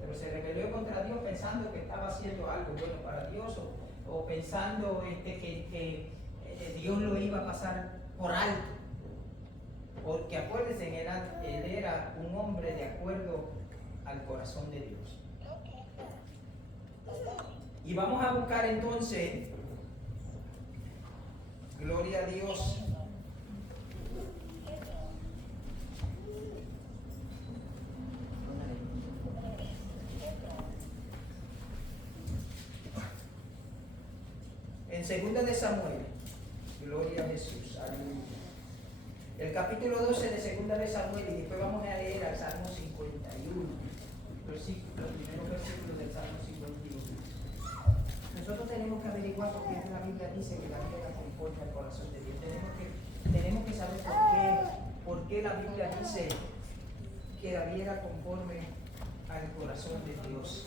pero se rebeló contra Dios pensando que estaba haciendo algo bueno para Dios o pensando que Dios lo iba a pasar por alto. Porque acuérdense, él era un hombre de acuerdo al corazón de Dios. Y vamos a buscar entonces, gloria a Dios, en 2 de Samuel, gloria a Jesús, aleluya. El capítulo 12 de 2 de Samuel, y después vamos a leer al Salmo 51, los primeros versículos del Salmo 51. Nosotros tenemos que averiguar por qué la Biblia dice que la vida era conforme al corazón de Dios. Tenemos que saber por qué la Biblia dice que la vida era conforme al corazón de Dios.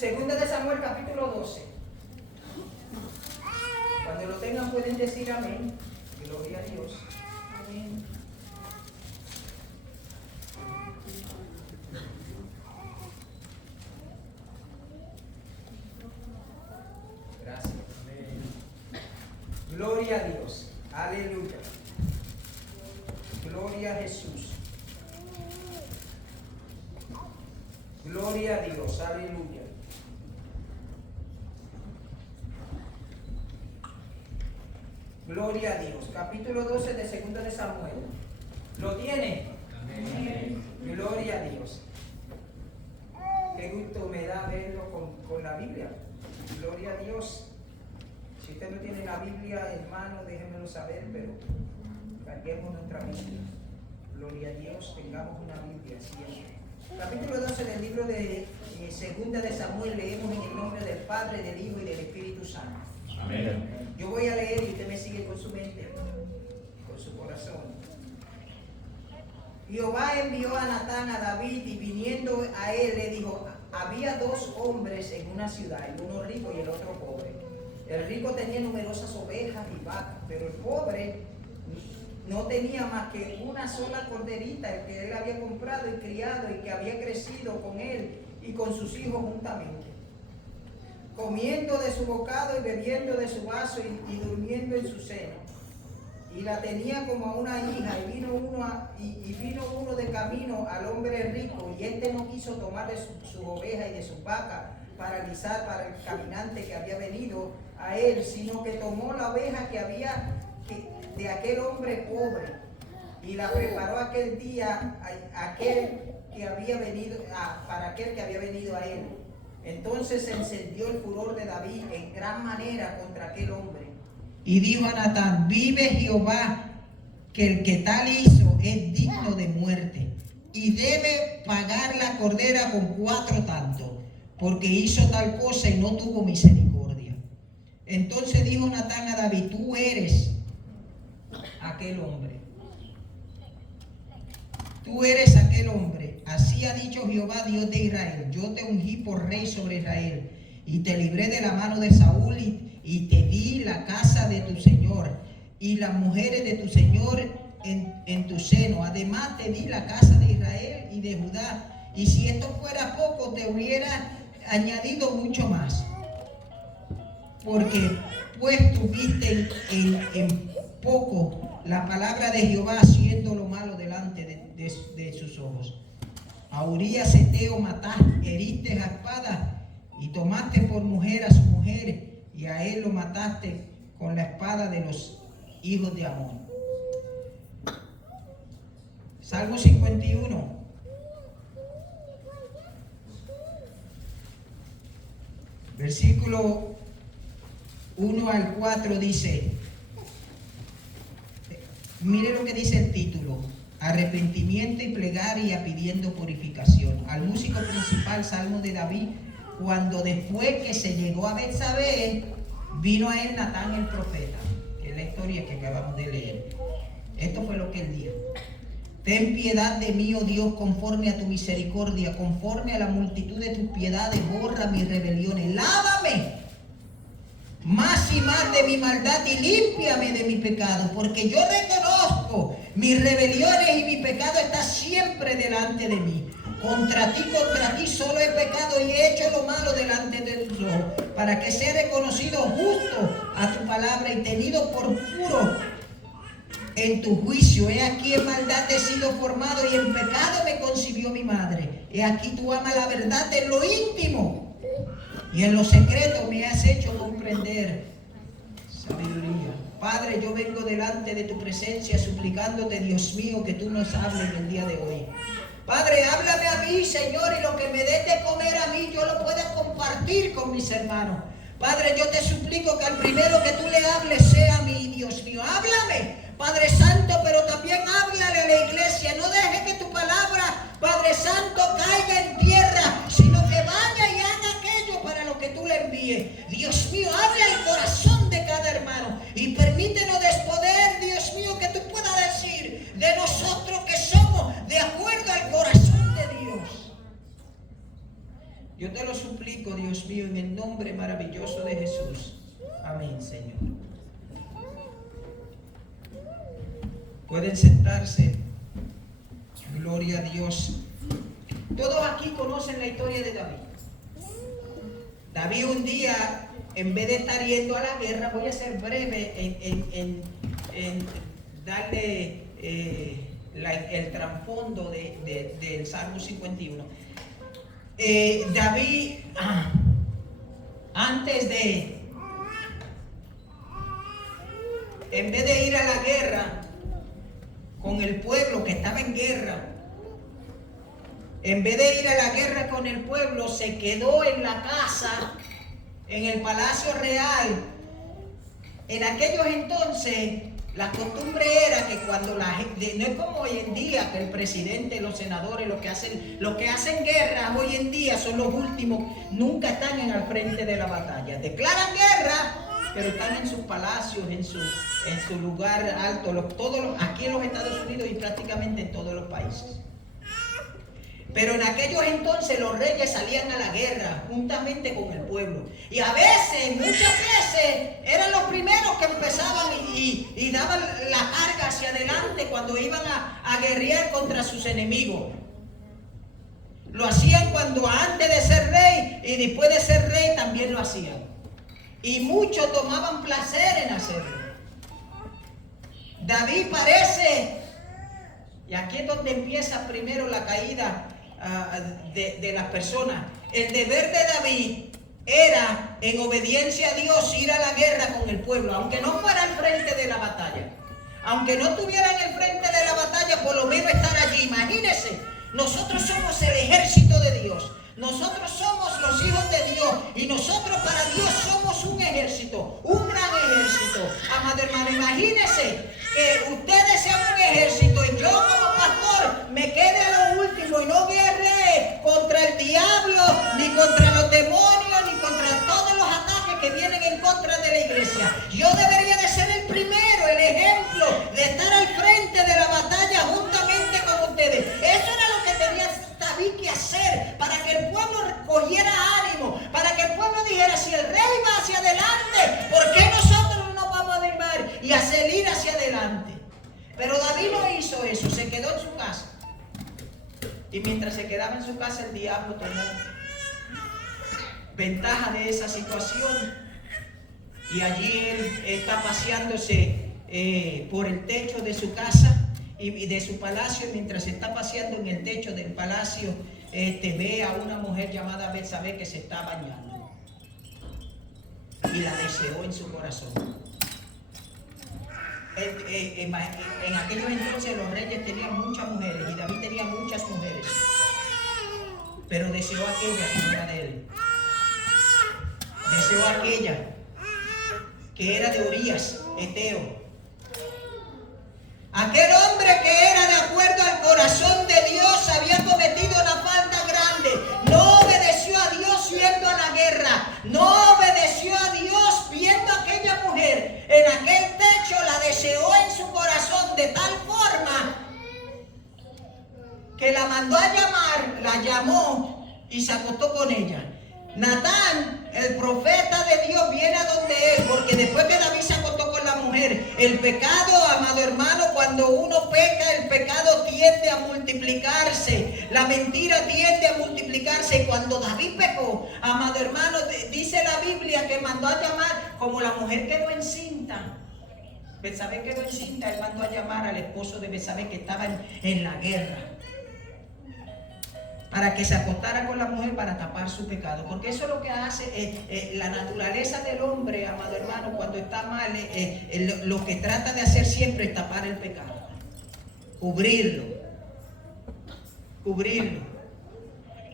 2 de Samuel capítulo 12. Cuando lo tengan pueden decir amén. Gloria a Dios. Amén. Gracias. Amén. Gloria a Dios. Aleluya. Gloria a Jesús. Gloria a Dios. Aleluya. Gloria a Dios. Capítulo 12 de 2 de Samuel. ¿Lo tiene? Amén. Gloria a Dios. Qué gusto me da verlo con la Biblia. Gloria a Dios. Si usted no tiene la Biblia, hermano, déjenmelo saber, pero carguemos nuestra Biblia. Gloria a Dios, tengamos una Biblia siempre. Capítulo 12 del libro de 2 de Samuel, leemos en el nombre del Padre, del Hijo y del Espíritu Santo. Amén. Yo voy a leer y usted me sigue con su mente, con su corazón. Jehová envió a Natán a David y viniendo a él le dijo: había dos hombres en una ciudad, el uno rico y el otro pobre. El rico tenía numerosas ovejas y vacas, pero el pobre no tenía más que una sola corderita, el que él había comprado y criado y que había crecido con él y con sus hijos juntamente, comiendo de su bocado y bebiendo de su vaso y durmiendo en su seno. Y la tenía como a una hija, y vino uno de camino al hombre rico, y éste no quiso tomar de su oveja y de sus vacas para guisar para el caminante que había venido a él, sino que tomó la oveja de aquel hombre pobre y la preparó aquel día para aquel que había venido a él. Entonces se encendió el furor de David en gran manera contra aquel hombre. Y dijo a Natán: vive Jehová, que el que tal hizo es digno de muerte, y debe pagar la cordera con 4 tantos, porque hizo tal cosa y no tuvo misericordia. Entonces dijo Natán a David: tú eres aquel hombre. Tú eres aquel hombre. Así ha dicho Jehová, Dios de Israel: yo te ungí por rey sobre Israel, y te libré de la mano de Saúl, y te di la casa de tu señor, y las mujeres de tu señor en tu seno. Además te di la casa de Israel y de Judá. Y si esto fuera poco, te hubiera añadido mucho más. Porque pues tuviste en poco la palabra de Jehová, haciendo lo malo delante de sus ojos. A Urías Eteo mataste, heriste a espada, y tomaste por mujer a su mujer, y a él lo mataste con la espada de los hijos de Amón. Salmo 51. Versículo 1 al 4 dice, mire lo que dice el título: arrepentimiento y plegaria pidiendo purificación. Al músico principal, Salmo de David, cuando después que se llegó a Betsabé, vino a él Natán el profeta, que es la historia que acabamos de leer. Esto fue lo que él dijo: ten piedad de mí, oh Dios, conforme a tu misericordia, conforme a la multitud de tus piedades, borra mis rebeliones, lávame más y más de mi maldad y límpiame de mi pecado, porque yo reconozco Mis rebeliones y mi pecado están siempre delante de mí. Contra ti solo he pecado y he hecho lo malo delante de tus ojos, para que sea reconocido justo a tu palabra y tenido por puro en tu juicio. He aquí en maldad he sido formado y en pecado me concibió mi madre. He aquí tú amas la verdad en lo íntimo y en lo secreto me has hecho comprender sabiduría. Padre, yo vengo delante de tu presencia suplicándote, Dios mío, que tú nos hables en el día de hoy. Padre, háblame a mí, Señor, y lo que me des de comer a mí, yo lo pueda compartir con mis hermanos. Padre, yo te suplico que al primero que tú le hables sea a mí, Dios mío. Háblame, Padre Santo, pero también háblale a la iglesia. No deje que tu palabra, Padre Santo, caiga en tierra, sino que vaya y haga aquello para lo que tú le envíes. Dios mío, habla el corazón de cada hermano y permítenos poder, Dios mío, que tú puedas decir de nosotros que somos de acuerdo al corazón de Dios. Yo te lo suplico, Dios mío, en el nombre maravilloso de Jesús. Amén, Señor. Pueden sentarse. Gloria a Dios. Todos aquí conocen la historia de David. David un día, en vez de estar yendo a la guerra, voy a ser breve en darle el trasfondo del Salmo 51. David, antes de, en vez de ir a la guerra con el pueblo que estaba en guerra, en vez de ir a la guerra con el pueblo, se quedó en la casa, en el palacio real. En aquellos entonces, la costumbre era que cuando la gente, no es como hoy en día, que el presidente, los senadores, los que hacen guerra hoy en día son los últimos, nunca están en el frente de la batalla. Declaran guerra, pero están en sus palacios, en su lugar alto, aquí en los Estados Unidos y prácticamente en todos los países. Pero en aquellos entonces los reyes salían a la guerra juntamente con el pueblo. Y a veces, muchas veces, eran los primeros que empezaban y daban la carga hacia adelante cuando iban a guerrear contra sus enemigos. Lo hacían cuando antes de ser rey y después de ser rey también lo hacían. Y muchos tomaban placer en hacerlo. David parece, y aquí es donde empieza primero la caída de las personas. El deber de David era, en obediencia a Dios, ir a la guerra con el pueblo, aunque no fuera al frente de la batalla, aunque no estuviera en el frente de la batalla, por lo menos estar allí. Imagínense, nosotros somos el ejército de Dios, nosotros somos los hijos de Dios y nosotros para Dios somos un ejército, un gran ejército. Amado hermano, imagínense que ustedes sean un ejército y yo como pastor me quede a lo último y no guerre contra el diablo, ni contra los demonios, ni contra todos los ataques que vienen en contra de la iglesia. Yo debería de ser el primero, el ejemplo de estar al frente de la batalla juntamente con ustedes. Eso era lo que tenía David que hacer para que el pueblo cogiera ánimo, para que el pueblo dijera: si el rey va hacia adelante, ¿por qué nosotros no nos vamos a animar y a salir hacia adelante? Pero David no hizo eso, se quedó en su casa. Y mientras se quedaba en su casa, el diablo tomó ventaja de esa situación. Y allí él está paseándose por el techo de su casa y de su palacio. Y mientras se está paseando en el techo del palacio, ve a una mujer llamada Betsabé que se está bañando. Y la deseó en su corazón. En aquellos entonces los reyes tenían muchas mujeres y David tenía muchas mujeres, pero deseó aquella que no era de él. Deseó aquella que era de Urías, Eteo. Aquel hombre que era de acuerdo al corazón de Dios había cometido una falta grande. No obedeció a Dios yendo a la guerra. No obedeció a Dios viendo a aquella mujer en aquel techo. La deseó en su corazón de tal forma que la mandó a llamar, la llamó y se acostó con ella. Natán, el profeta de Dios, viene a donde él, porque después que David se acostó con la mujer, mujer. El pecado, amado hermano, cuando uno peca, el pecado tiende a multiplicarse. La mentira tiende a multiplicarse. Y cuando David pecó, amado hermano, dice la Biblia que mandó a llamar, como la mujer quedó encinta. Betsabé quedó encinta, él mandó a llamar al esposo de Betsabé que estaba en la guerra, para que se acostara con la mujer para tapar su pecado. Porque eso es lo que hace la naturaleza del hombre, amado hermano, cuando está mal, lo que trata de hacer siempre es tapar el pecado, cubrirlo.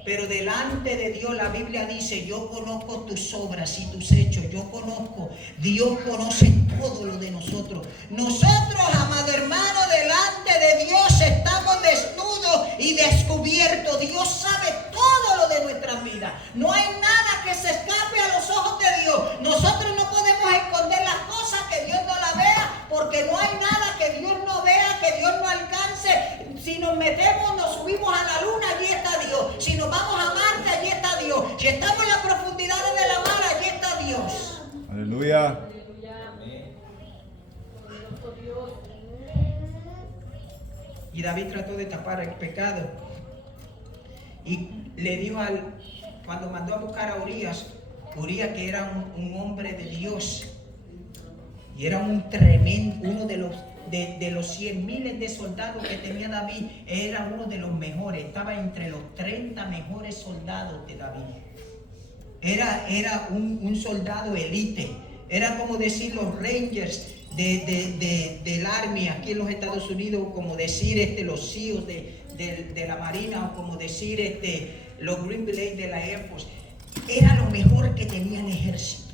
Pero delante de Dios la Biblia dice, yo conozco tus obras y tus hechos, yo conozco, Dios conoce todo lo de nosotros. Nosotros, amado hermano, delante de Dios estamos desnudos y descubiertos. Dios sabe todo lo de nuestras vidas. No hay nada que se escape a los ojos de Dios. Nosotros no podemos esconder las cosas que Dios no las vea, porque no hay nada que Dios no vea, que Dios no alcance. Si nos metemos, nos subimos a la luna, allí está Dios. Si nos vamos a Marte, allí está Dios. Si estamos en las profundidades de la mar, allí está Dios. Aleluya. Y David trató de tapar el pecado. Y le dijo cuando mandó a buscar a Urías que era un hombre de Dios. Y era un tremendo, uno de los 100,000 de soldados que tenía David, era uno de los mejores, estaba entre los 30 mejores soldados de David. Era un soldado élite, era como decir los Rangers del Army aquí en los Estados Unidos, como decir los SEALs de la Marina, o como decir los Green Berets de la Air Force. Era lo mejor que tenía el ejército.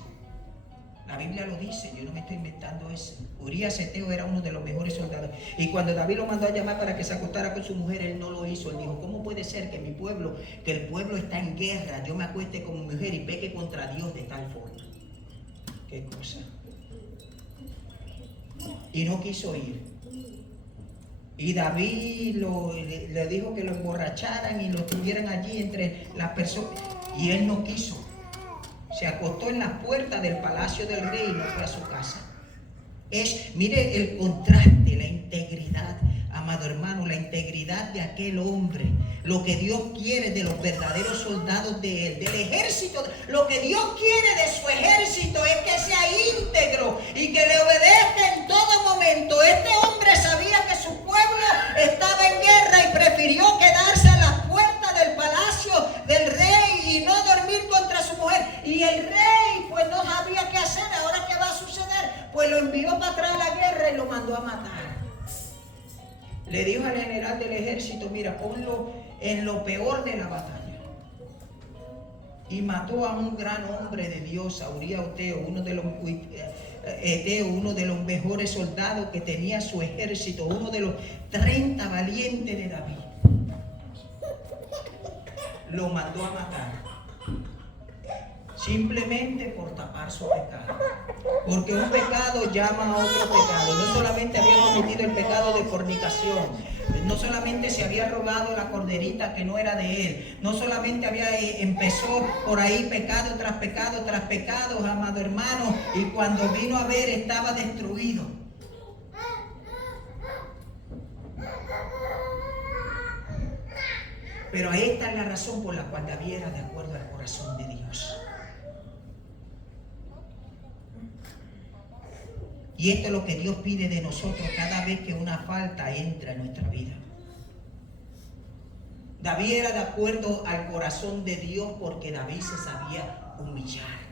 La Biblia lo dice, yo no me estoy inventando eso. Urías Eteo era uno de los mejores soldados. Y cuando David lo mandó a llamar para que se acostara con su mujer, él no lo hizo. Él dijo, ¿cómo puede ser que el pueblo está en guerra, yo me acueste con mi mujer y peque contra Dios de tal forma? ¿Qué cosa? Y no quiso ir. Y David le dijo que lo emborracharan y lo tuvieran allí entre las personas. Y él no quiso. Se acostó en las puertas del palacio del rey y no fue a su casa. Mire el contraste, la integridad, amado hermano, la integridad de aquel hombre. Lo que Dios quiere de los verdaderos soldados de él, del ejército. Lo que Dios quiere de su ejército es que sea íntegro y que le obedezca en todo momento. Este hombre sabía que su pueblo estaba en guerra y prefirió quedarse a las puertas del palacio del rey y no dormir contra su mujer. Y el rey pues no sabía qué hacer. Ahora ¿qué va a suceder? Pues lo envió para atrás a la guerra y lo mandó a matar. Le dijo al general del ejército, mira, ponlo en lo peor de la batalla. Y mató a un gran hombre de Dios, a Urías Eteo, uno de los mejores soldados que tenía su ejército, uno de los 30 valientes de David. Lo mandó a matar. Simplemente por tapar su pecado. Porque un pecado llama a otro pecado. No solamente había cometido el pecado de fornicación, no solamente se había robado la corderita que no era de él, no solamente empezó por ahí pecado tras pecado tras pecado, amado hermano, y cuando vino a ver estaba destruido. Pero esta es la razón por la cual David era de acuerdo al corazón de Dios. Y esto es lo que Dios pide de nosotros cada vez que una falta entra en nuestra vida. David era de acuerdo al corazón de Dios porque David se sabía humillar.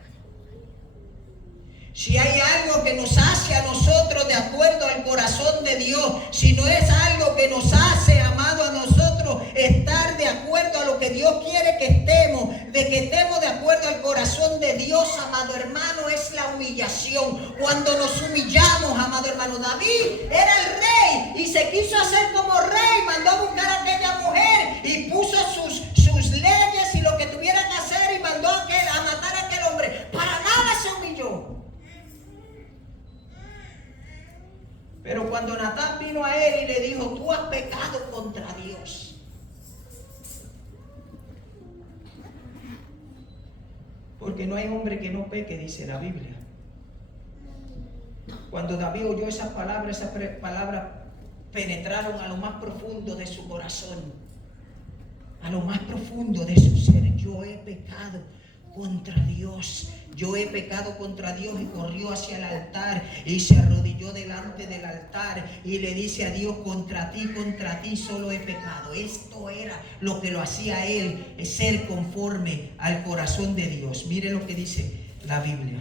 Si hay algo que nos hace a nosotros de acuerdo al corazón de Dios, si no es algo que nos hace, amado, a nosotros estar de acuerdo a lo que Dios quiere que estemos, de que estemos de acuerdo al corazón de Dios, amado hermano, es la humillación. Cuando nos humillamos, amado hermano, David era el rey y se quiso hacer como rey, mandó a buscar a aquella mujer y puso sus leyes y lo que tuviera que hacer y mandó a matar a aquel hombre. Para nada se humilló. Pero cuando Natán vino a él y le dijo, tú has pecado contra Dios. Porque no hay hombre que no peque, dice la Biblia. Cuando David oyó esas palabras penetraron a lo más profundo de su corazón, a lo más profundo de su ser. Yo he pecado contra Dios. Yo he pecado contra Dios. Y corrió hacia el altar y se arrodilló delante del altar y le dice a Dios: contra ti solo he pecado. Esto era lo que lo hacía a él, ser conforme al corazón de Dios. Mire lo que dice la Biblia.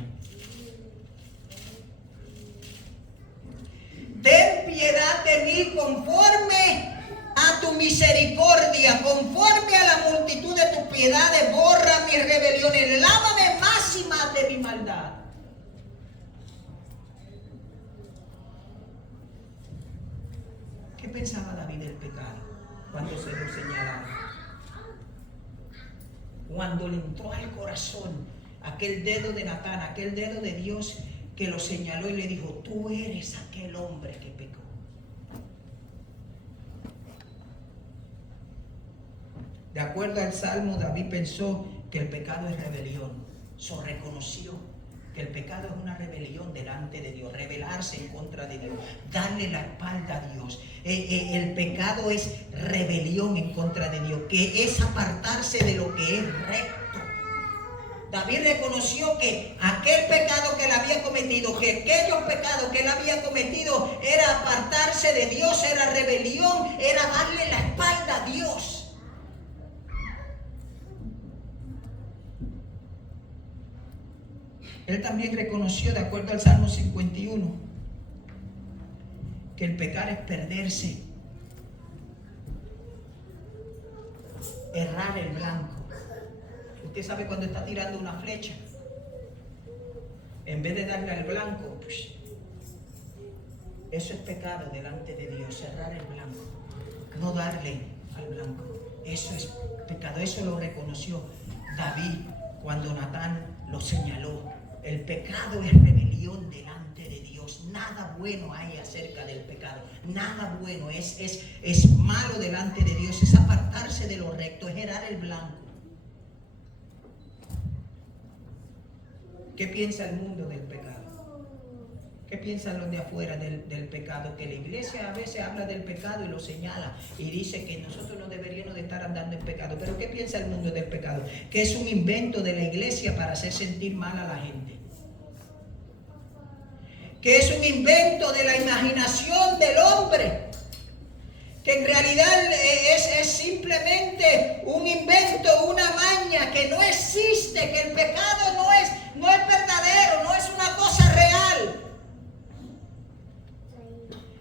Ten piedad de mí conforme a tu misericordia, conforme a la multitud de tus piedades, borra mis rebeliones, lávame más y más de mi maldad. ¿Qué pensaba David del pecado cuando se lo señalaba? Cuando le entró al corazón aquel dedo de Natán, aquel dedo de Dios que lo señaló y le dijo: tú eres aquel hombre que pecó. De acuerdo al Salmo, David pensó que el pecado es rebelión. Reconoció que el pecado es una rebelión delante de Dios, rebelarse en contra de Dios, darle la espalda a Dios. El pecado es rebelión en contra de Dios, que es apartarse de lo que es recto. David reconoció que aquel pecado que él había cometido, que aquellos pecados que él había cometido era apartarse de Dios, era rebelión, era darle la espalda a Dios. Él también reconoció, de acuerdo al Salmo 51, que el pecar es perderse, errar el blanco. Usted sabe cuando está tirando una flecha, en vez de darle al blanco, pues, eso es pecado delante de Dios, errar el blanco, no darle al blanco. Eso es pecado, eso lo reconoció David cuando Natán lo señaló. El pecado es rebelión delante de Dios. Nada bueno hay acerca del pecado. Nada bueno. Es malo delante de Dios. Es apartarse de lo recto. Es errar el blanco. ¿Qué piensa el mundo del pecado? ¿Qué piensan los de afuera del pecado? Que la iglesia a veces habla del pecado y lo señala y dice que nosotros no deberíamos de estar andando en pecado. Pero ¿qué piensa el mundo del pecado? Que es un invento de la iglesia para hacer sentir mal a la gente. Que es un invento de la imaginación del hombre. Que en realidad es simplemente un invento, una maña, que no existe, que el pecado no es verdadero, no es una cosa real.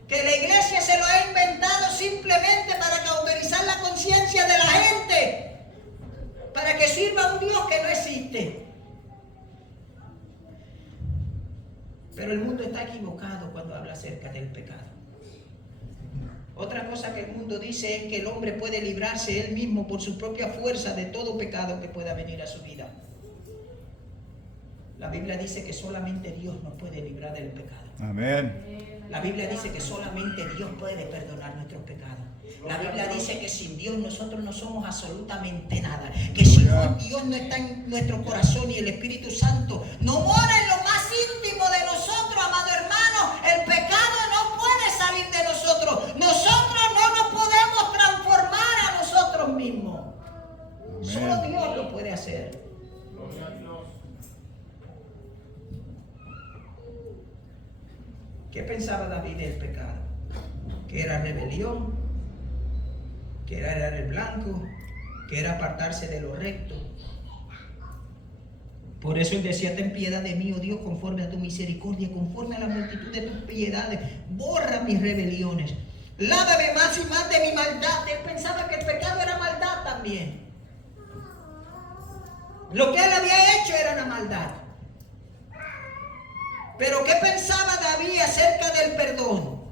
Que la iglesia se lo ha inventado simplemente para cauterizar la conciencia de la gente, para que sirva a un Dios que no existe. Pero el mundo está equivocado cuando habla acerca del pecado. Otra cosa que el mundo dice es que el hombre puede librarse él mismo por su propia fuerza de todo pecado que pueda venir a su vida. La Biblia dice que solamente Dios nos puede librar del pecado. Amén. La Biblia dice que solamente Dios puede perdonar nuestros pecados. La Biblia dice que sin Dios nosotros no somos absolutamente nada. Que si Dios no está en nuestro corazón y el Espíritu Santo no mora en lo más íntimo de nosotros, amado hermano, el pecado no puede salir de nosotros. Nosotros no nos podemos transformar a nosotros mismos. Amén. Solo Dios lo puede hacer. ¿Qué pensaba David del pecado? Que era rebelión, que era errar el blanco, que era apartarse de lo recto. Por eso él decía: ten piedad de mí, oh Dios, conforme a tu misericordia, conforme a la multitud de tus piedades, borra mis rebeliones, lávame más y más de mi maldad. Él pensaba que el pecado era maldad también. Lo que él había hecho era una maldad. Pero ¿qué pensaba David acerca del perdón?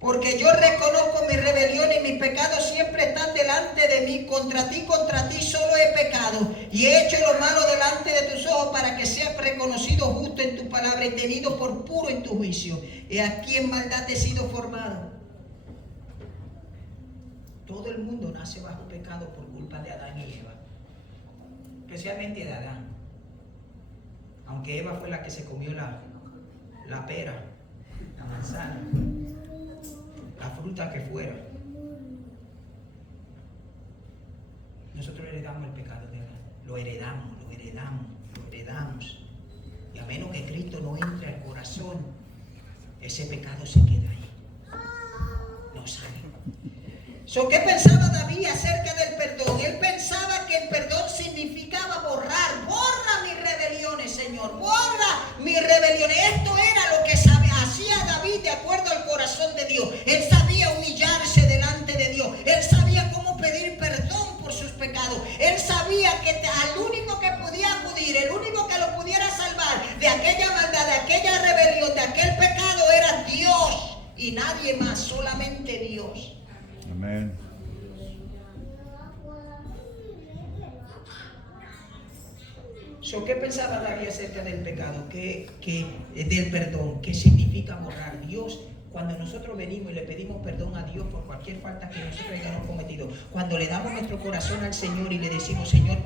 Porque yo reconozco mis rebeliones y mis pecados siempre están delante de mí. Contra ti solo he pecado y he hecho lo malo delante de tus ojos, para que seas reconocido justo en tu palabra y tenido por puro en tu juicio. He aquí en maldad he sido formado. Todo el mundo nace bajo pecado por culpa de Adán y Eva, especialmente de Adán. Aunque Eva fue la que se comió la pera, la manzana, la fruta que fuera. Nosotros heredamos el pecado de Adán. Lo heredamos. Y a menos que Cristo no entre al corazón, ese pecado se queda ahí. No sale. ¿Qué pensaba David acerca del perdón? Él pensaba que el perdón significaba borrar. Borra mis rebeliones, Señor. Borra mis rebeliones. Esto era lo que hacía David de acuerdo al corazón de Dios. Él sabía humillarse delante de Dios. Él sabía cómo pedir perdón por sus pecados. Él sabía que al único que podía acudir, el único que lo pudiera salvar de aquella maldad, de aquella rebelión, de aquel pecado era Dios. Y nadie más, solamente Dios. Amén. ¿Qué pensaba David acerca del pecado? Del perdón. ¿Qué significa borrar? Dios, cuando nosotros venimos y le pedimos perdón a Dios por cualquier falta que nosotros hayamos cometido, cuando le damos nuestro corazón al Señor y le decimos, Señor,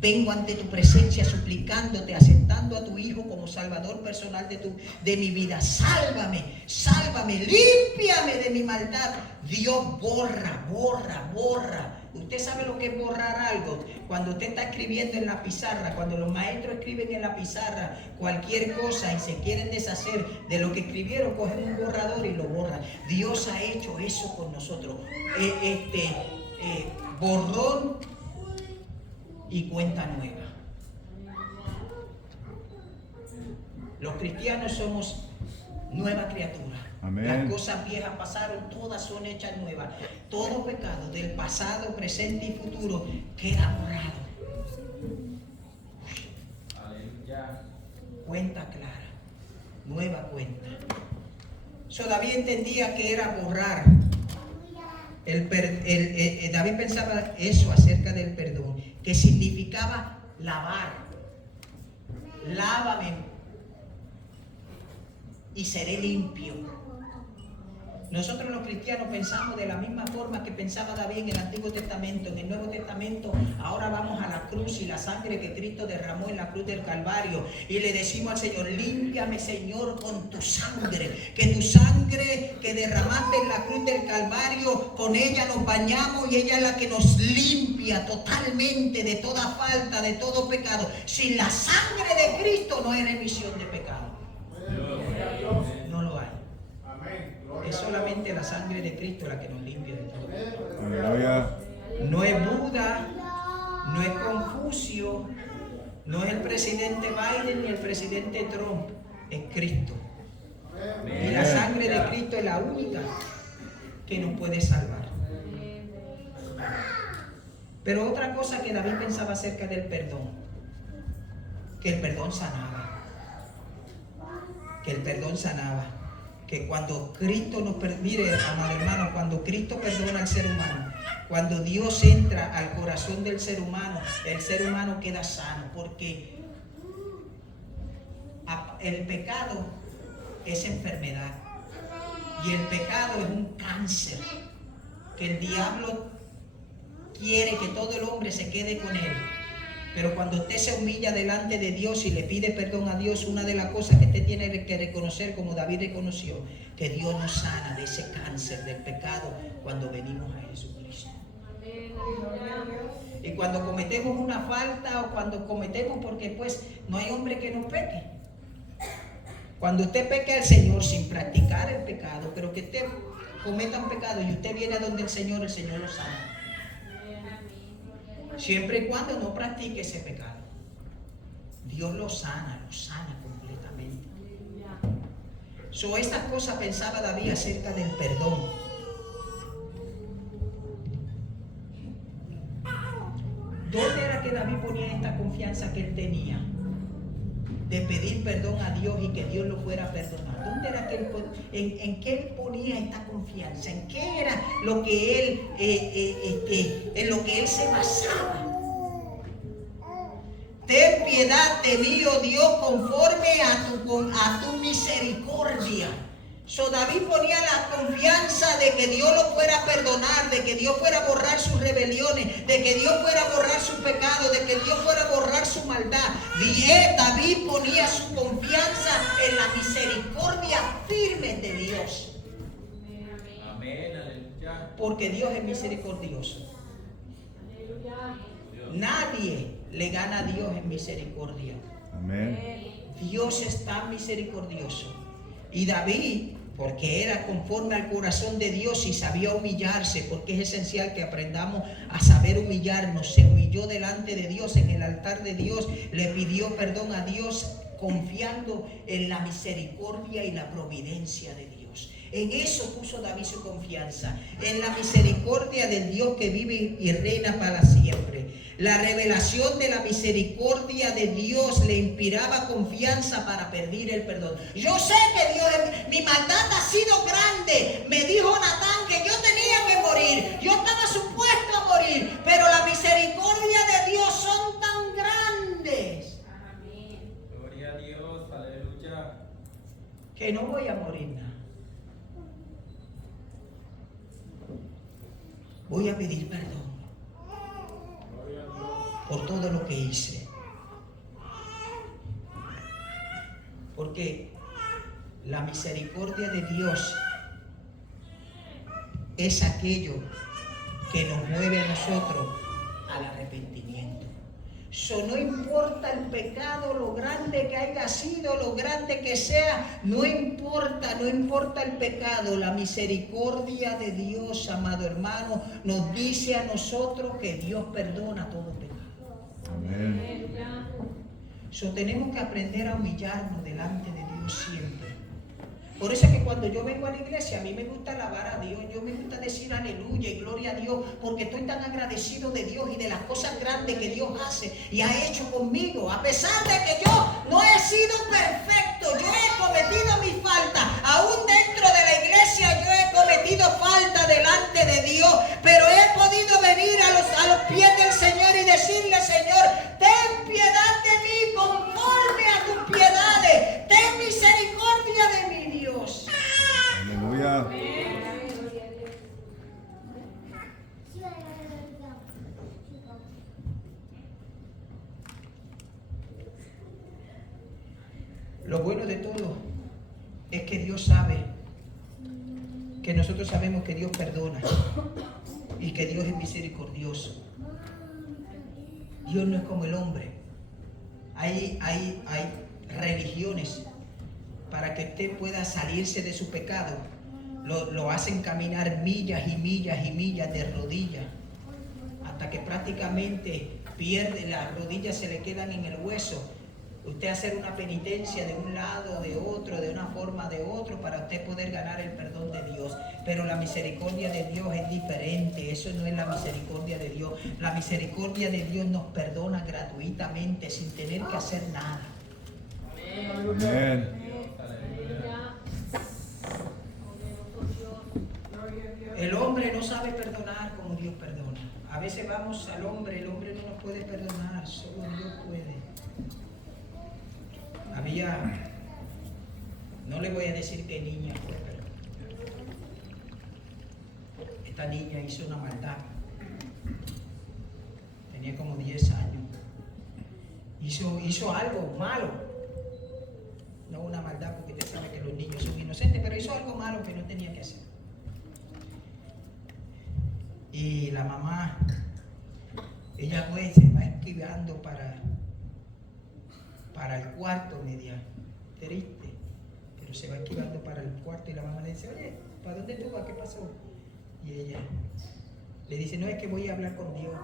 vengo ante tu presencia suplicándote, aceptando a tu Hijo como Salvador personal de mi vida. Sálvame, límpiame de mi maldad. Dios borra. Usted sabe lo que es borrar algo. Cuando usted está escribiendo en la pizarra, cuando los maestros escriben en la pizarra cualquier cosa y se quieren deshacer de lo que escribieron, cogen un borrador y lo borran. Dios ha hecho eso con nosotros. Borrón y cuenta nueva. Los cristianos somos nueva criatura. Amén. Las cosas viejas pasaron, todas son hechas nuevas. Todo pecado del pasado, presente y futuro queda borrado. Aleluya. Cuenta clara, nueva cuenta. David entendía que era borrar. David pensaba eso acerca del perdón, que significaba lavar. Lávame y seré limpio. Nosotros los cristianos pensamos de la misma forma que pensaba David en el Antiguo Testamento. En el Nuevo Testamento ahora vamos a la cruz y la sangre que Cristo derramó en la cruz del Calvario y le decimos al Señor, límpiame, Señor, con tu sangre, que tu sangre que derramaste en la cruz del Calvario, con ella nos bañamos y ella es la que nos limpia totalmente de toda falta, de todo pecado. Sin la sangre de Cristo no hay remisión de pecado. No lo hay. Es solamente la sangre de Cristo la que nos limpia de todo pecado. No es Buda, no es Confucio, no es el presidente Biden ni el presidente Trump, es Cristo. Y la sangre de Cristo es la única que nos puede salvar. Pero otra cosa que David pensaba acerca del perdón, que el perdón sanaba. Que cuando Cristo nos mire, amado hermano, cuando Cristo perdona al ser humano, cuando Dios entra al corazón del ser humano, el ser humano queda sano, porque el pecado es enfermedad y el pecado es un cáncer que el diablo quiere que todo el hombre se quede con él. Pero cuando usted se humilla delante de Dios y le pide perdón a Dios, una de las cosas que usted tiene que reconocer, como David reconoció, que Dios nos sana de ese cáncer del pecado cuando venimos a Jesucristo. Y cuando cometemos una falta o cuando cometemos, porque pues no hay hombre que no peque. Cuando usted peque al Señor sin practicar el pecado, pero que usted cometa un pecado y usted viene a donde el Señor lo sana. Siempre y cuando no practique ese pecado, Dios lo sana completamente. Estas cosas pensaba David acerca del perdón. ¿Dónde era que David ponía esta confianza que él tenía de pedir perdón a Dios y que Dios lo fuera a perdonar? ¿Dónde era que en qué él ponía esta confianza? ¿En qué era lo que él en lo que él se basaba? Ten piedad de mí, oh Dios, conforme a tu misericordia. So David ponía la confianza de que Dios lo fuera a perdonar, de que Dios fuera a borrar sus rebeliones, de que Dios fuera a borrar sus pecados, de que Dios fuera a borrar su maldad. David ponía su confianza en la misericordia firme de Dios. Amén, aleluya. Porque Dios es misericordioso. Nadie le gana a Dios en misericordia. Amén. Dios es tan misericordioso. Y David, porque era conforme al corazón de Dios y sabía humillarse, porque es esencial que aprendamos a saber humillarnos, se humilló delante de Dios, en el altar de Dios, le pidió perdón a Dios, confiando en la misericordia y la providencia de Dios. En eso puso David su confianza, en la misericordia del Dios que vive y reina para siempre. La revelación de la misericordia de Dios le inspiraba confianza para pedir el perdón. Yo sé que Dios, mi maldad ha sido grande. Me dijo Natán que yo tenía que morir. Yo estaba supuesto a morir. Pero la misericordia de Dios son tan grandes. Gloria a Dios, aleluya. Que no voy a morir nada. Voy a pedir perdón por todo lo que hice. Porque la misericordia de Dios es aquello que nos mueve a nosotros al arrepentimiento. No importa el pecado, lo grande que haya sido, lo grande que sea, no importa el pecado. La misericordia de Dios, amado hermano, nos dice a nosotros que Dios perdona todo pecado. Amén. Tenemos que aprender a humillarnos delante de Dios siempre. Por eso es que cuando yo vengo a la iglesia, a mí me gusta alabar a Dios, yo me gusta decir aleluya y gloria a Dios, porque estoy tan agradecido de Dios y de las cosas grandes que Dios hace y ha hecho conmigo. A pesar de que yo no he sido perfecto, yo he cometido mis faltas, aún dentro de la iglesia yo he cometido falta delante de Dios, pero he podido venir a los pies del Señor y decirle: Señor, ten piedad de mí conforme a tus piedades, ten misericordia de mí, Dios. Aleluya. Lo bueno de todo es que Dios sabe, que nosotros sabemos que Dios perdona y que Dios es misericordioso. Dios no es como el hombre. Hay religiones para que usted pueda salirse de su pecado. Lo hacen caminar millas y millas y millas de rodillas hasta que prácticamente pierde, las rodillas se le quedan en el hueso. Usted hacer una penitencia de un lado, de otro, de una forma, de otro, para usted poder ganar el perdón de Dios. Pero la misericordia de Dios es diferente. Eso no es la misericordia de Dios. La misericordia de Dios nos perdona gratuitamente, sin tener que hacer nada. Amén. El hombre no sabe perdonar como Dios perdona. A veces vamos al hombre, el hombre no nos puede perdonar, solo Dios puede. No le voy a decir qué niña fue, pero esta niña hizo una maldad. Tenía como 10 años. Hizo algo malo. No una maldad, porque usted sabe que los niños son inocentes, pero hizo algo malo que no tenía que hacer. Y la mamá, ella pues se va esquivando para el cuarto, media triste, pero se va esquivando para el cuarto y la mamá le dice: oye, ¿para dónde tú vas? ¿Qué pasó? Y ella le dice: no, es que voy a hablar con Dios.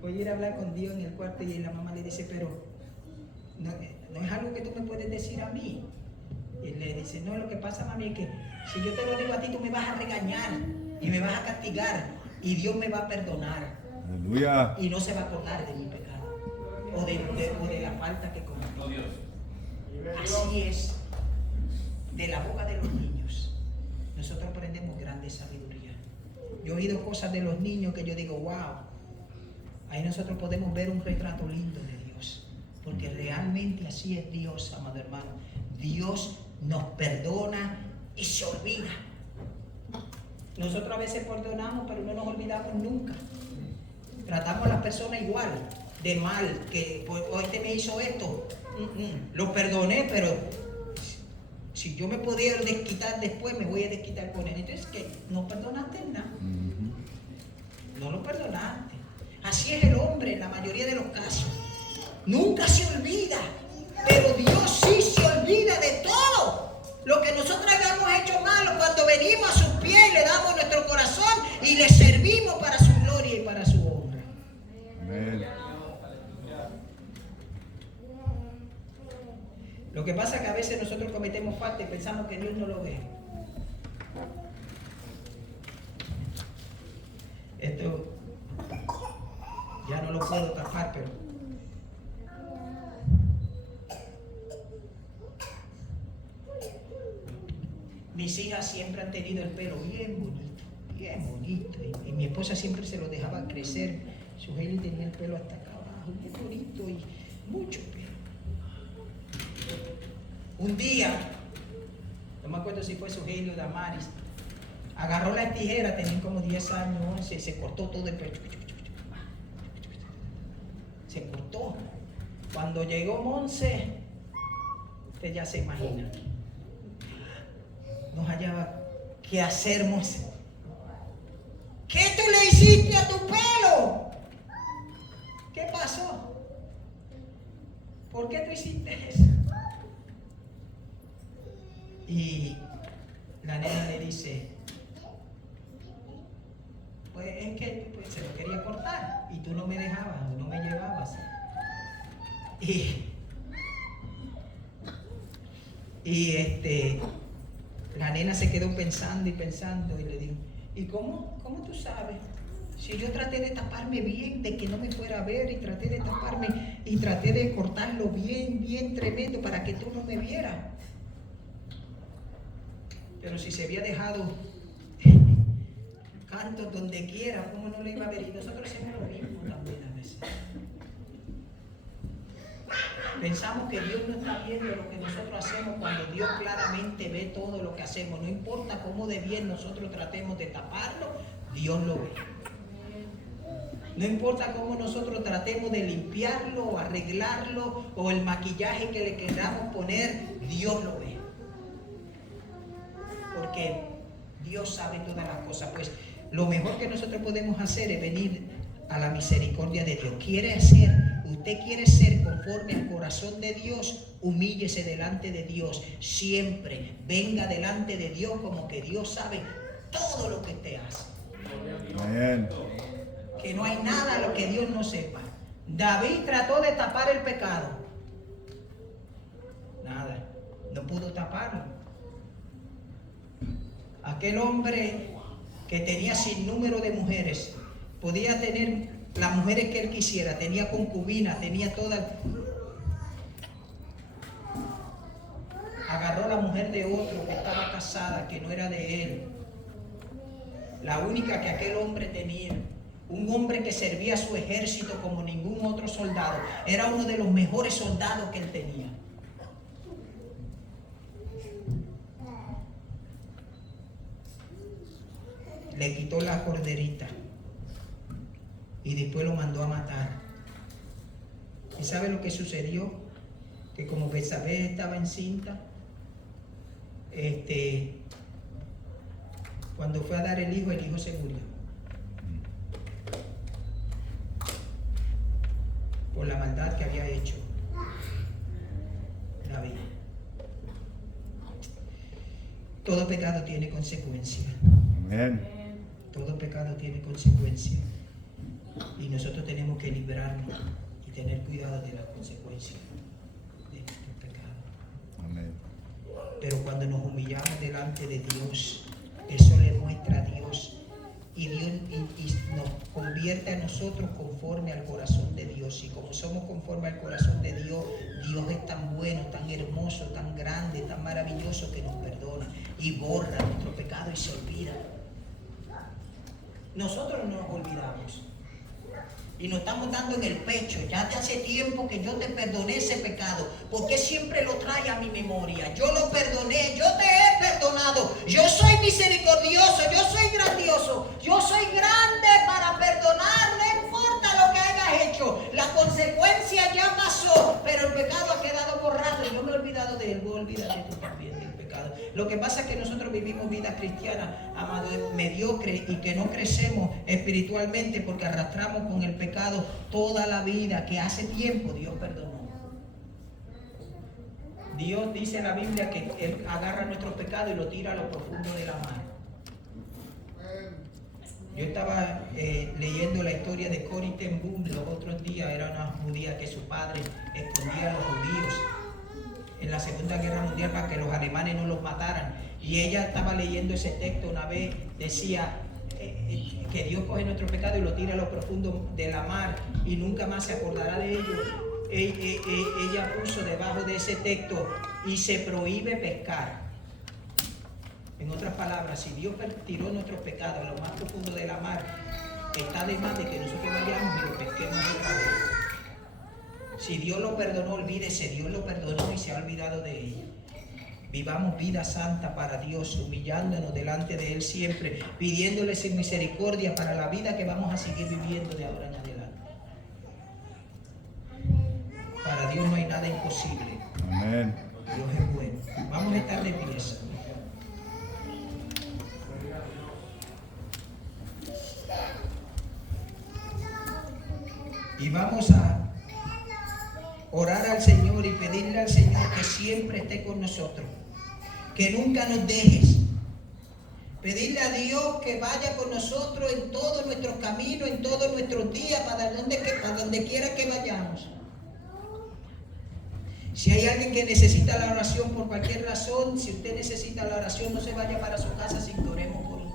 Voy a ir a hablar con Dios en el cuarto. Y la mamá le dice: pero no es algo que tú me puedes decir a mí. Y le dice: no, lo que pasa, mami, es que si yo te lo digo a ti, tú me vas a regañar y me vas a castigar y Dios me va a perdonar. Aleluya. Y no se va a acordar de mi pecado o de la falta que cometí. Así es. De la boca de los niños nosotros aprendemos grande sabiduría. Yo he oído cosas de los niños que yo digo: wow, ahí nosotros podemos ver un retrato lindo de Dios, porque realmente así es Dios, amado hermano. Dios nos perdona y se olvida. Nosotros a veces perdonamos, pero no nos olvidamos nunca. Tratamos a las personas igual, de mal, que pues, este me hizo esto. Lo perdoné, pero si yo me podía desquitar después, me voy a desquitar con él. Entonces, ¿qué? No perdonaste nada. No lo perdonaste. Así es el hombre en la mayoría de los casos. Nunca se olvida, pero Dios sí se olvida de todo lo que nosotros hayamos hecho malo. Cuando venimos a sus pies, le damos nuestro corazón y le servimos para su gloria y para su honra. Amén. Lo que pasa es que a veces nosotros cometemos falta y pensamos que Dios no lo ve. Esto ya no lo puedo tapar, pero mis hijas siempre han tenido el pelo bien bonito, bien bonito. Y mi esposa siempre se lo dejaba crecer. Su Heli tenía el pelo hasta acá abajo, bien bonito y mucho pelo. Un día, no me acuerdo si fue su Heli o Damaris, agarró la tijera, tenía como 10 años, 11, se cortó todo el pelo. Se cortó. Cuando llegó Monse, usted ya se imagina. No hallaba qué hacer, Monse. ¿Qué tú le hiciste a tu pelo? ¿Qué pasó? ¿Por qué tú hiciste eso? Y la nena le dice, pues es que pues, se lo quería cortar y tú no me dejabas, no me llevabas. Y la nena se quedó pensando y pensando y le dijo, ¿y cómo tú sabes? Si yo traté de taparme bien, de que no me fuera a ver, y traté de taparme y traté de cortarlo bien, bien tremendo para que tú no me vieras. Pero si se había dejado cantos donde quiera, ¿cómo no lo iba a ver? Y nosotros hacemos lo mismo también a veces. Pensamos que Dios no está viendo lo que nosotros hacemos cuando Dios claramente ve todo lo que hacemos. No importa cómo de bien nosotros tratemos de taparlo, Dios lo ve. No importa cómo nosotros tratemos de limpiarlo o arreglarlo o el maquillaje que le queramos poner, Dios lo ve. Porque Dios sabe todas las cosas. Pues lo mejor que nosotros podemos hacer es venir a la misericordia de Dios. Usted quiere ser conforme al corazón de Dios, humíllese delante de Dios. Siempre venga delante de Dios como que Dios sabe todo lo que usted hace. Amén. Que no hay nada lo que Dios no sepa. David trató de tapar el pecado. Nada, no pudo taparlo. Aquel hombre que tenía sin número de mujeres, podía tener las mujeres que él quisiera, tenía concubinas, tenía todas. Agarró la mujer de otro que estaba casada, que no era de él. La única que aquel hombre tenía. Un hombre que servía a su ejército como ningún otro soldado. Era uno de los mejores soldados que él tenía. Le quitó la corderita y después lo mandó a matar. ¿Y sabe lo que sucedió? Que como Betsabé estaba encinta, cuando fue a dar el hijo se murió. Por la maldad que había hecho David. Todo pecado tiene consecuencia. Amén. Todo pecado tiene consecuencia. Y nosotros tenemos que librarnos y tener cuidado de las consecuencias de nuestro pecado. Amén. Pero cuando nos humillamos delante de Dios, eso le muestra a Dios. Y Dios y nos convierte a nosotros conforme al corazón de Dios. Y como somos conforme al corazón de Dios, Dios es tan bueno, tan hermoso, tan grande, tan maravilloso que nos perdona y borra nuestro pecado y se olvida. Nosotros no nos olvidamos. Y nos estamos dando en el pecho. Ya de hace tiempo que yo te perdoné ese pecado. ¿Por qué siempre lo trae a mi memoria? Yo lo perdoné, yo te he perdonado. Yo soy misericordioso, yo soy grandioso. Yo soy grande para perdonar. No importa lo que hayas hecho. La consecuencia ya pasó, pero el pecado ha quedado borrado. Y yo me he olvidado de él. Voy a olvidar de tú también del pecado. Lo que pasa es que nosotros vivimos vida cristiana, amado, mediocre, y que no crecemos espiritualmente porque arrastramos con el pecado toda la vida que hace tiempo Dios perdonó. Dios dice en la Biblia que Él agarra nuestros pecados y lo tira a lo profundo de la mar. Yo estaba leyendo la historia de Corrie ten Boom los otros días. Era una judía que su padre escondía a los judíos en la Segunda Guerra Mundial para que los alemanes no los mataran. Y ella estaba leyendo ese texto una vez, decía que Dios coge nuestro pecado y lo tira a lo profundo de la mar y nunca más se acordará de ellos. Ella puso debajo de ese texto: y se prohíbe pescar. En otras palabras, si Dios tiró nuestros pecados a lo más profundo de la mar, está de más de que nosotros vayamos y lo pesquemos otra vez. Si Dios lo perdonó, olvídese, Dios lo perdonó y se ha olvidado de ella. Vivamos vida santa para Dios, humillándonos delante de Él siempre, pidiéndole su misericordia para la vida que vamos a seguir viviendo de ahora en adelante. Para Dios no hay nada imposible. Amén. Dios es bueno. Vamos a estar de pie. Y vamos a orar al Señor y pedirle al Señor que siempre esté con nosotros, que nunca nos dejes. Pedirle a Dios que vaya con nosotros en todos nuestros caminos, en todos nuestros días, para donde quiera que vayamos. Si hay alguien que necesita la oración por cualquier razón, si usted necesita la oración, no se vaya para su casa sin que oremos por usted.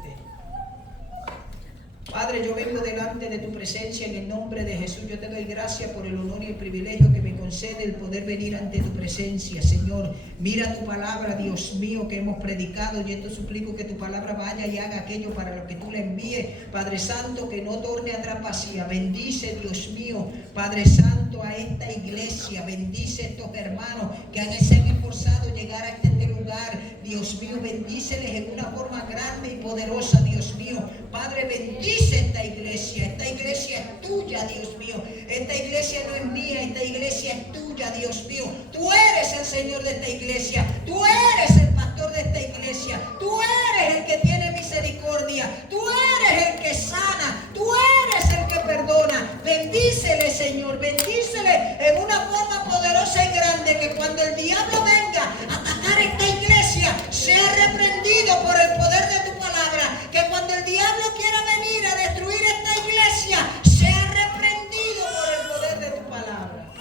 Padre, yo vengo delante de tu presencia en el nombre de Jesús. Yo te doy gracias por el honor y el privilegio que me concede el poder venir ante tu presencia, Señor. Mira tu palabra, Dios mío, que hemos predicado. Y esto suplico que tu palabra vaya y haga aquello para lo que tú le envíes. Padre Santo, que no torne atrás vacía. Bendice, Dios mío, Padre Santo, a esta iglesia. Bendice a estos hermanos que han sido esforzados en llegar a este lugar. Dios mío, bendíceles en una forma grande y poderosa, Dios mío. Padre, bendice esta iglesia. Esta iglesia es tuya, Dios mío. Esta iglesia no es mía, esta iglesia es tuya, Dios mío. Tú eres el Señor de esta iglesia. Tú eres el pastor de esta iglesia. Tú eres el que tiene misericordia. Tú eres el que sana. Tú eres el que perdona. Bendícele, Señor. Bendícele en una forma poderosa y grande, que cuando el diablo venga a atacar esta iglesia, sea reprendido por el poder de tu palabra. Que cuando el diablo quiera venir a destruir esta iglesia, sea reprendido por el poder de tu palabra.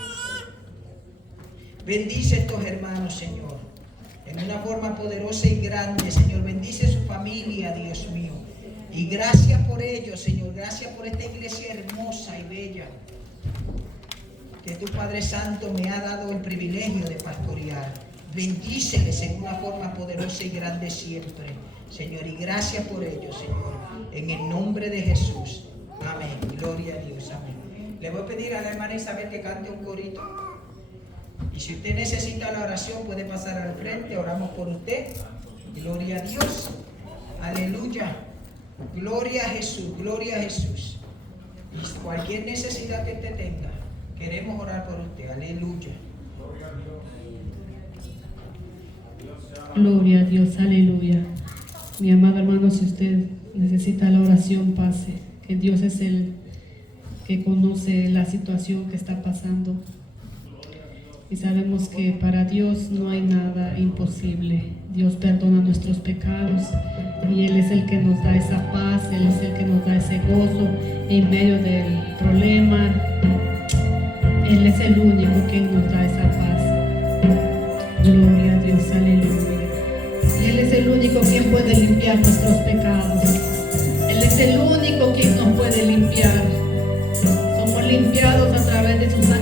Bendice a estos hermanos, Señor, en una forma poderosa y grande, Señor. Bendice su familia, Dios mío. Y gracias por ellos, Señor. Gracias por esta iglesia hermosa y bella que tu Padre Santo me ha dado el privilegio de pastorear. Bendíceles en una forma poderosa y grande siempre, Señor. Y gracias por ellos, Señor. En el nombre de Jesús. Amén. Gloria a Dios. Amén. Le voy a pedir a la hermana Isabel que cante un corito. Y si usted necesita la oración, puede pasar al frente. Oramos por usted. Gloria a Dios. Aleluya. Gloria a Jesús. Gloria a Jesús. Y cualquier necesidad que usted tenga, queremos orar por usted. Aleluya. Gloria a Dios, aleluya. Mi amado hermano, si usted necesita la oración, pase. Que Dios es el que conoce la situación que está pasando. Y sabemos que para Dios no hay nada imposible. Dios perdona nuestros pecados y Él es el que nos da esa paz, Él es el que nos da ese gozo en medio del problema. Él es el único que nos da esa paz. Gloria a Dios, aleluya. Y Él es el único quien puede limpiar nuestros pecados. Él es el único quien nos puede limpiar. Somos limpiados a través de su sangre